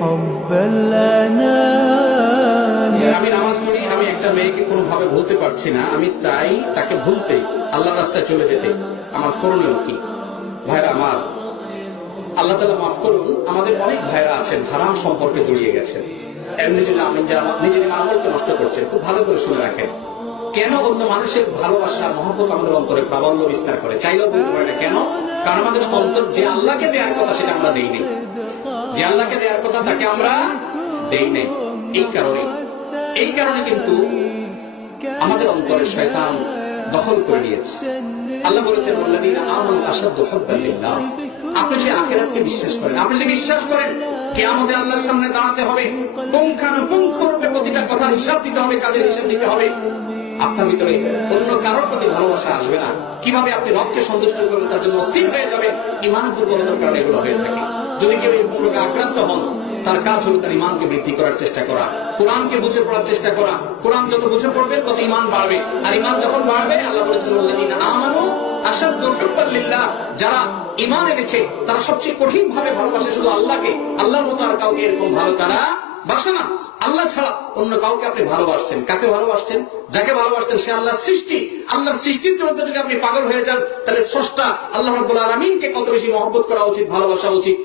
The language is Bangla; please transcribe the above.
حب الأنام. আমি নামাজ পড়ি, আমি একটা মেয়েকে কোনোভাবে ভুলতে পারছি না, আমি তাই তাকে ভুলতে আল্লাহর রাস্তায় চলে যেতে আমার করণীয় কি? ভাইরা আমার, আল্লাহ তাআলা মাফ করুন, আমাদের অনেক ভাইরা আছেন হারাম সম্পর্কে জড়িয়ে গেছেন, নিজের আমলকে নষ্ট করছেন। খুব ভালো করে শুনে রাখেন, কেন অন্য মানুষের ভালোবাসা মহব্বত আমাদের অন্তরে প্রাবল্য বিস্তার করে চাইলেও বলতে পারে না কেন? কারণ আমাদের অন্তর যে আল্লাহকে দেওয়ার কথা সেটা আমরা দেই নাই, যে আল্লাহকে দেওয়ার কথা তাকে আমরা দেই নাই। এই কারণে কিন্তু আমাদের অন্তরে শয়তান দখল করে নিয়েছে। আল্লাহ বলেছেন ওয়াল্লাযীনা আমানু আশাদ্দু হুব্বান লিল্লাহ। আপনি যদি আখিরাতকে বিশ্বাস করেন, আপনি যদি বিশ্বাস করেন কিয়ামতে আল্লাহর সামনে দাঁড়াতে হবে, পুঙ্খানুপুঙ্খরূপে প্রতিটা কথার হিসাব দিতে হবে, কাজের হিসাব দিতে হবে, আপনার ভিতরে অন্য কারোর প্রতি ভালোবাসা আসবে না। কিভাবে আপনি রবকে সন্তুষ্ট করবেন তার জন্য অস্থির হয়ে যাবে, ইমানের দুর্বলতার কারণে এগুলো হয়ে থাকে। যদি কেউ এই রোগে আক্রান্ত হন, তার কাজ হলো তার ইমানকে বৃদ্ধি করার চেষ্টা করা, কোরআনকে বুঝে পড়ার চেষ্টা করা। কোরআন যত বুঝে পড়বে তত ইমান বাড়বে, আর ইমান যখন বাড়বে, আল্লাহ বলেছেন ওয়াল্লাযীনা আমানু আশাদ্দু হুব্বান লিল্লাহ, যারা ইমান এনেছে তারা সবচেয়ে কঠিন ভাবে ভালোবাসে শুধু আল্লাহকে। আল্লাহর মতো আর কাউকে এরকম ভালো তারা বাসে না। আল্লাহ ছাড়া অন্য কাউকে আপনি ভালোবাসছেন, কাকে ভালোবাসছেন? যাকে ভালোবাসছেন সে আল্লাহর সৃষ্টি। আল্লাহর সৃষ্টির মধ্যে যদি আপনি পাগল হয়ে যান, তাহলে স্রষ্টা আল্লাহ রাব্বুল আলামিনকে কত বেশি মহব্বত করা উচিত, ভালোবাসা উচিত।